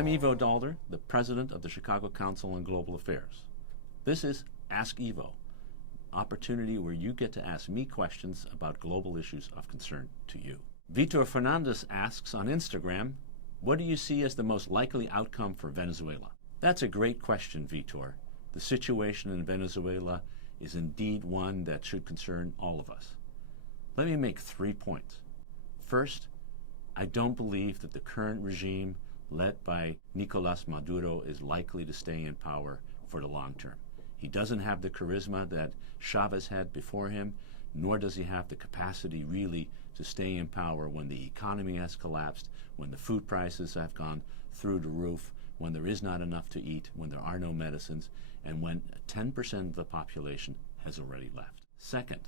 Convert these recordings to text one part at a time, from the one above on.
I'm Ivo Dalder, the president of the Chicago Council on Global Affairs. This is Ask Ivo, opportunity where you get to ask me questions about global issues of concern to you. Vitor Fernandez asks on Instagram, what do you see as the most likely outcome for Venezuela? That's a great question, Vitor. The situation in Venezuela is indeed one that should concern all of us. Let me make 3 points. First, I don't believe that the current regime led by Nicolas Maduro is likely to stay in power for the long term. He doesn't have the charisma that Chavez had before him, nor does he have the capacity really to stay in power when the economy has collapsed, when the food prices have gone through the roof, when there is not enough to eat, when there are no medicines, and when 10% of the population has already left. Second,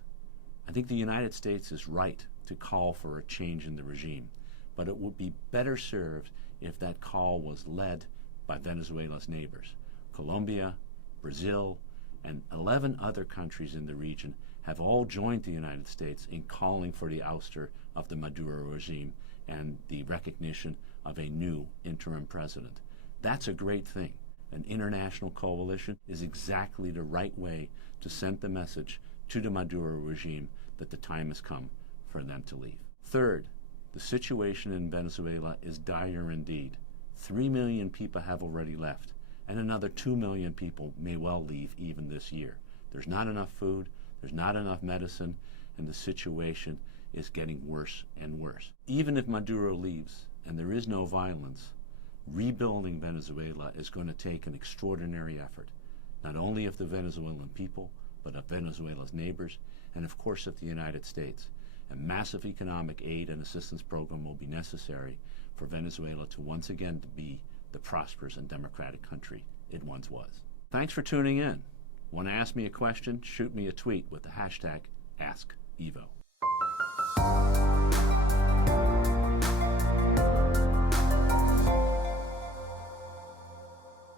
I think the United States is right to call for a change in the regime, but it would be better served if that call was led by Venezuela's neighbors. Colombia, Brazil, and 11 other countries in the region have all joined the United States in calling for the ouster of the Maduro regime and the recognition of a new interim president. That's a great thing. An international coalition is exactly the right way to send the message to the Maduro regime that the time has come for them to leave. Third, the situation in Venezuela is dire indeed. 3 million people have already left, and another 2 million people may well leave even this year. There's not enough food, there's not enough medicine, and the situation is getting worse and worse. Even if Maduro leaves and there is no violence, rebuilding Venezuela is going to take an extraordinary effort, not only of the Venezuelan people, but of Venezuela's neighbors, and of course of the United States. A massive economic aid and assistance program will be necessary for Venezuela to once again be the prosperous and democratic country it once was. Thanks for tuning in. Want to ask me a question? Shoot me a tweet with the hashtag AskEvo.